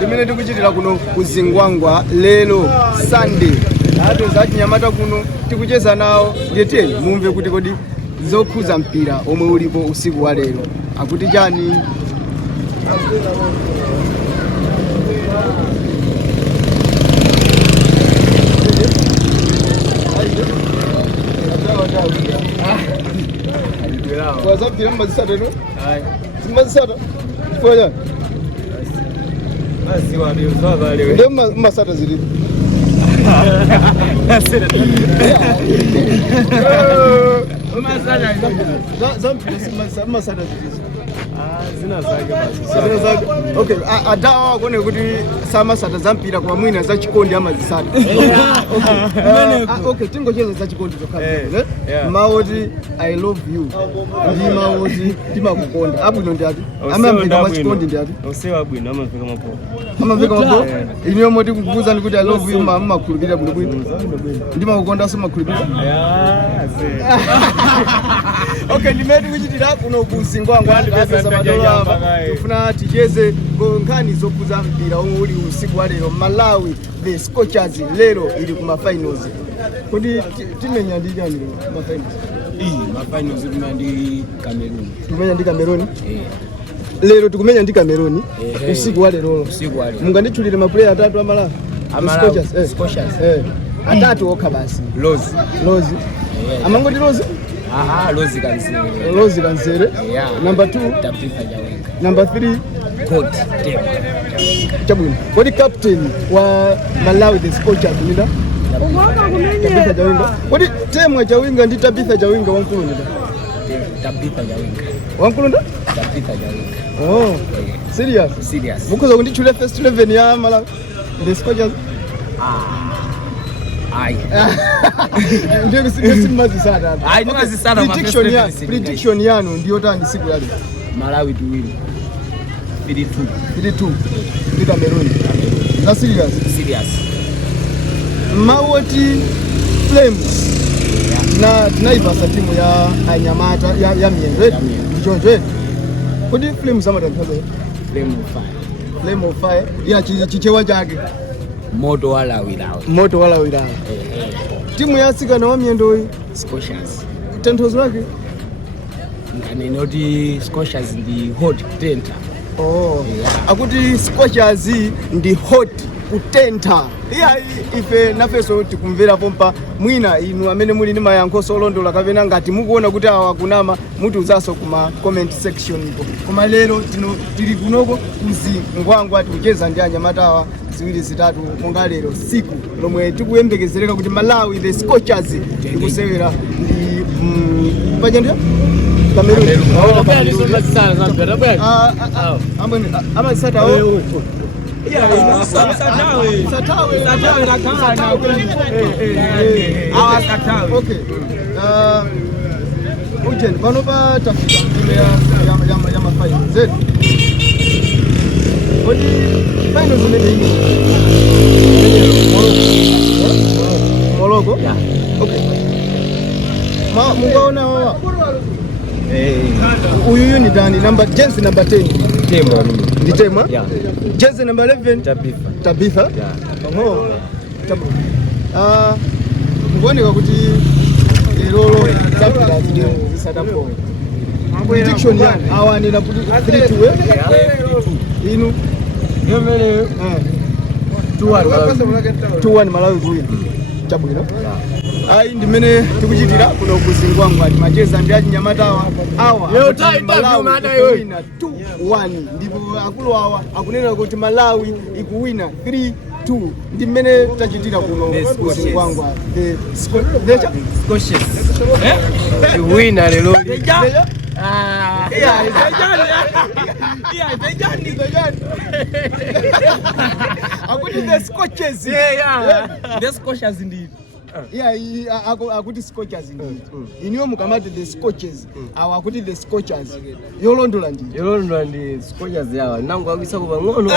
limene tikuchitira kuno kuzingwangwa lero Sunday. Ato za Chinyamata kuno tikucheza nawo ndiyeteni mumve kuti kodi zokhuza mpira omwe ulipo usiku wa lero akuti chani. Kwa sababu mpira mmazisata ino? Mmazisata? Chifukwa chani? Basi waliyo sasa leo. Ndio mmasata zilipo. Mmasata zilipo. Zina zake basi. Okay, adawa akone kuti samasata zampira kwa mwina za chikondi ama zisata. Okay, tingocheza za chikondi tokhala. Maoti I love you. Ndi maoti timakukonda. Abwino ndi ati? Amamveka mwa chikondi ndi ati? Osewa bwino amamveka mapo. Amamveka mapo? Iniyo moti kukubuza ndikuti I love you mama kulipira bwino. Ndi makukonda so makulipira? Okay, ndimeti kuchitira kuno kuzingwangwa ndikapeza madolo apa. Tufuna ticheze nkhani zokhuza mpira uli usiku wa lero. Malawi the Scorchers lero ili kuma finals. Kodi timenya ndi chani lero kuma finals? Mafinals tumandi Cameroon. Tumenya ndi Cameroon? Lero tikumenya ndi Cameroon usiku wa lero. Usiku wa lero. Mungandichulire ma player atatu amala. Scorchers. Atatu okha basi. Rose. Amangoti Rose? Rose Kansere. Number 2 Tabitha Jawinga. Number 3 God Dem. Chabwino. Kodi captain wa Malawi the Scorchers nida? Tabitha Jawinga. Kodi team ya Jawinga ndi Tabitha Jawinga wankulu nida? Tabitha Jawinga. Wankulu nda? Tabitha Jawinga. Oh. Serious. Mukuza kundichule first 11 ya Malawi the Scorchers. Ndio simazisata. Prediction yanu ndio tani siku ya leo. Malawi to win. 3-2 ndi Cameroon. Na serious. Mawoti Flames. Na tunaipasa timu ya Anyamata ya Mienzo. Ndicho. Kodi Flames amatangaza? Flame of fire. Ya chichewa chake. Moto wala wilao. Timu ya Sikana wa Miendo hii Scorchers. Tentozo lake? Ngane noti Scorchers ndi hot kutenta. Akuti Scorchers ndi hot kutenta. Iya ife nafeso tikumvera pompa mwina inu amene muli ndi mayankho solondola kapena ngati mukuona kuti awa kunama muti uzaso kuma comment section ipo. Koma lero tili kunoko kuzingwangwa tikucheza ndi Anyamatawa ziwiri zitatu monga lero siku lomwe tikuyembekezereka kuti Malawi the Scorchers ikusewera ndi paja ndio Cameroon. Amasata Okay. Ujeni panopa tafika timu ya mafinals zetu. Kodi finals zimene Morocco? Okay. Mungaona wawa? Uyu ni dani jersey number 10. Tema. Ndi Tema? Jersey number 11? Tabitha? Ngooneka kuti lero tabitha zisadapo. Prediction ya awani na 3-2 inu yomele 2-1 Malawi kuwina. Chabwino. Ayi ndimene tikuchitira kuno kuzingwangwa timacheza ndi Anyamatawa awa. Leo Malawi kuwina 2-1 ndipo akulu awa akunena kuti Malawi ikuwina 3-2 ndimene tachitira kuno kuzingwangwa the Scorchers. Winner lelo. Akuti the Scorchers. The Scorchers indeed. Akuti Scorchers indeed. Iniyo mukamati the Scorchers. Akuti the Scorchers. Yolondola ndi. Scorchers yawa. Nangu akisa kuba ngono.